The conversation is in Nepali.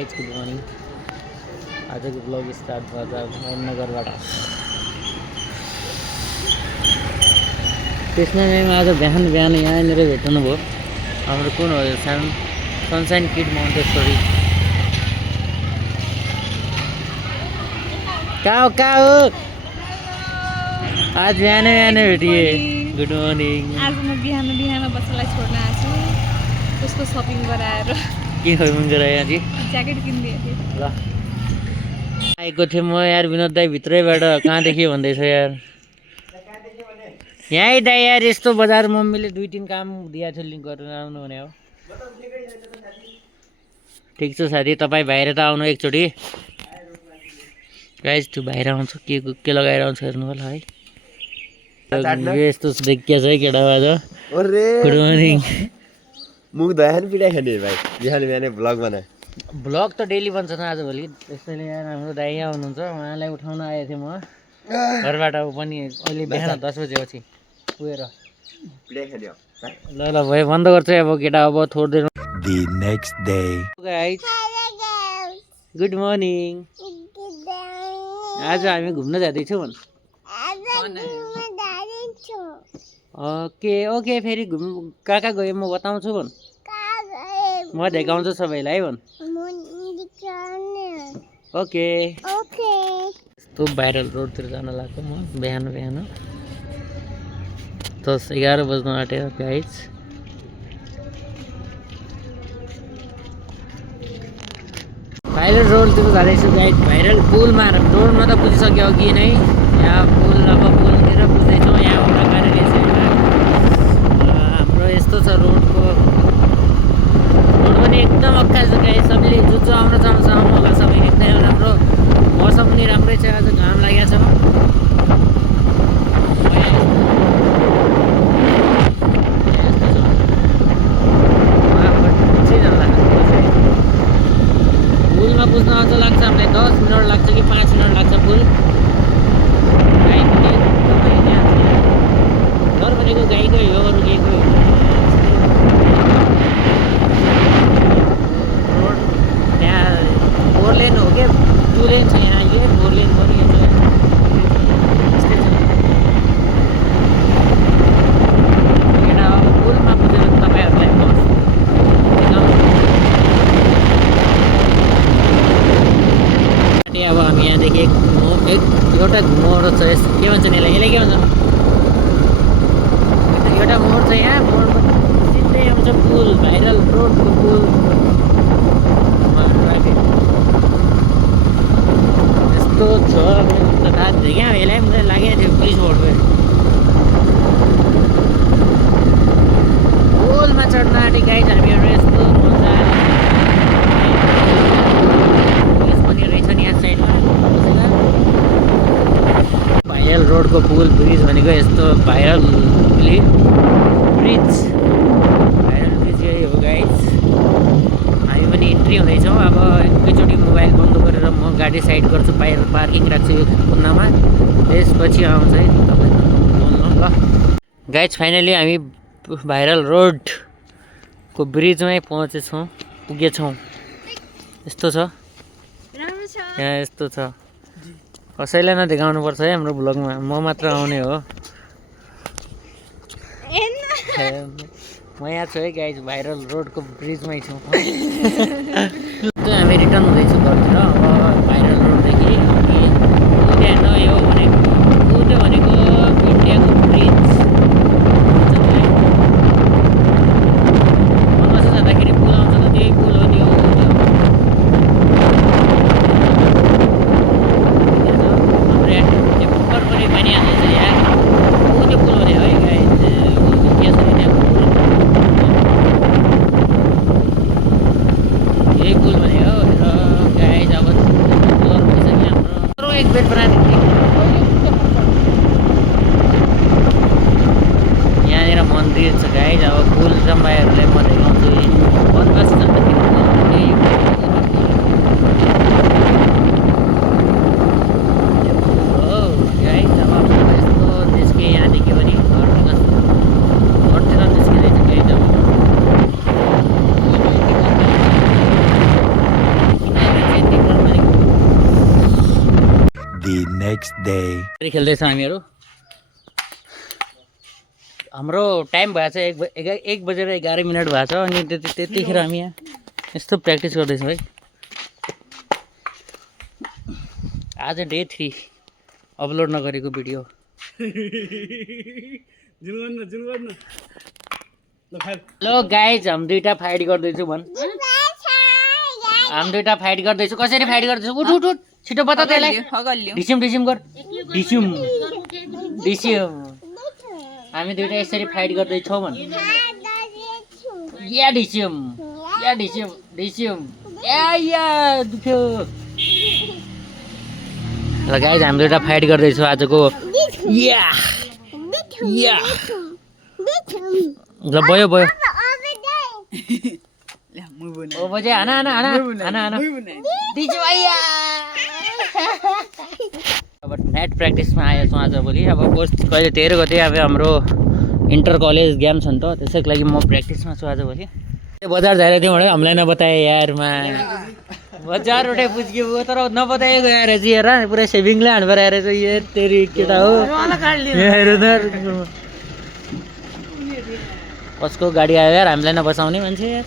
Guys good morning. आजको ब्लग स्टार्ट भएछ महेन्द्रनगरबाट। त्यसमा म्याम आज बिहान यहाँनिर भेट्नु भयो। हाम्रो कुन हो सनसाइन किड मोन्टेसरी। कहाँ हो? आज बिहान भेटिए। Good morning. आज म बिहान बच्चालाई छोड्न आएको छु। उसको सपिङ गराएर के खैमुन गरायो जी? ज्याकेट किनिदिएको थिएँ। ल आएको थिएँ म यार विनोद दाई भित्रैबाट। कहाँ देखियो भन्दैछ यार। यहीँ दाई यार यस्तो बजार मम्मीले 2-3 काम दिएको थियो लिङ्क गरेर आउनु भने हो। ठिक छ साथी, तपाईँ बाहिर त आउनु एकचोटि। गाइज त्यो बाहिर आउँछ के लगाएर आउँछ हेर्नु होला है। यस्तो देखिया छ है केटा आज। Good morning. मुख दयान पिटाइ खाने भाइ बिहान भ्लग बनाए। भ्लग त डेली बन्छ न आजभोलि। त्यसैले यहाँ हाम्रो दाइ यहाँ हुनुहुन्छ, उहाँलाई उठाउन आएको थिएँ म घरबाट पनि अहिले बिहान 10 बजेपछि पुगेर। ल भयो बन्द गर्छु अब केटा। अब थोरै The next day. Guys good morning. आज हामी घुम्न जाँदैछौँ। ओके फेरि कहाँ गयो म बताउँछु भन्। म देखाउँछु सबैलाई भन्। ओके यस्तो भाइरल रोडतिर जान लाग्यो म बिहान 10-11 बज्न आँट्यो गाइज। भाइरल रोडतिर जाँदैछु गाइज। भाइरल पुलमा रोडमा त पुगिसक्यो अघि नै। यहाँ पुलतिर पुग्दैछौँ। यहाँ एउटा कार्यालय छ हाम्रो। यस्तो छ रोडको। रोड पनि एकदम अक्का छ गाइज। सबैले जो आउन चाहन्छ आउनु होला। सबै एकदमै राम्रो। मौसम पनि राम्रै छ। आज घाम लागेको छ। पुलमा पुग्न अझ लाग्छ हामीलाई 10 मिनट लाग्छ कि 5 मिनट लाग्छ पुल। गाई पनि एकदमै यहाँ घर भनेको गाईकै हो, अरू केहीको हो। रोड त्यहाँ 4 लेन हो कि 2 लेन छ यहाँ अहिले। 4 लेन गरिएको छ। यस्तै छ केटा। अब पुलमा पुगेर तपाईँहरूलाई अब हामी यहाँदेखि एउटा मोड छ। के भन्छ नि यसलाई के भन्छ? एउटा मोड छ यहाँ। मोडमा सिधै आउँछ पुल। भाइरल रोडको पुल यस्तो छ। थाहा थियो क्या यसलाई मलाई लागेको थियो पुलिस बोर्डको। पुलमा चढ्न आँटेको गाइज हामीहरू। यस्तो मजा भाइरल रोडको पुल ब्रिज भनेको यस्तो भाइरल ब्रिज यही हो गाइज। हामी पनि इन्ट्री हुँदैछौँ। अब एकैचोटि मोबाइल बन्द गरेर म गाडी साइड गर्छु, पार्किङ राख्छु यो कुन्नामा। त्यसपछि आउँछ है तपाईँ बोल्नु ल। गाइज फाइनली हामी भाइरल रोडको ब्रिजमै पुगेछौँ। यस्तो छ यहाँ। यस्तो छ। कसैलाई नदेखाउनु पर्छ है हाम्रो ब्लगमा। म मात्र आउने हो। म यहाँ छु है गाइज। भाइरल रोडको ब्रिजमै छु। हामी रिटर्न हुँदैछु घरतिर। अब भाइरल रोडदेखि त्यहाँ यो भनेको इन्डियाको ब्रिज बस जाँदाखेरि पुल आउँछ त त्यही पुल हो। त्यो यही पुल भने हो र गाइज next day. खेल्दैछौँ हामीहरू हाम्रो टाइम भएको छ 1 बजेर 11 मिनट भएको छ अनि त्यतिखेर हामी यहाँ यस्तो प्र्याक्टिस गर्दैछौँ है। आज डे 3 अपलोड नगरेको भिडियो। हेलो गाइज, हम दुईटा फाइट गर्दैछु भन्। हम दुईटा फाइट गर्दैछु। कसरी फाइट गर्दैछु? उठ उठ उठ छिटो बता त्यसलाई। ढिसिम ढिसिम गर। ढिसिम ढिसिम। हामी दुईटा यसरी फाइट गर्दैछौँ भन्। या ढिसिम या ढिसिम ढिसिम या दुख्यो। ल गाइज, हामी दुईटा फाइट गर्दैछौँ आजको। या या ल भयो भयो। ओ बजे आना आना आना आना आना दिजो आया। अब नेट प्र्याक्टिसमा आएछौँ आजभोलि। अब कोर्स कहिले 13 गते अब हाम्रो इन्टर कलेज गेम छ नि त, त्यसैको लागि म प्र्याक्टिसमा छु आजभोलि। बजार जा रहे थे भने हमलाई नबताए यार। बजार उठे पूछ के वो तर नबताएको यार जी यार पुरै सेभिङले हान्नु पऱ्यो यार। ये तेरी केटा हो यार। उधर कसको गाडी आयो यार, हामीलाई नबसाउने मान्छे यार।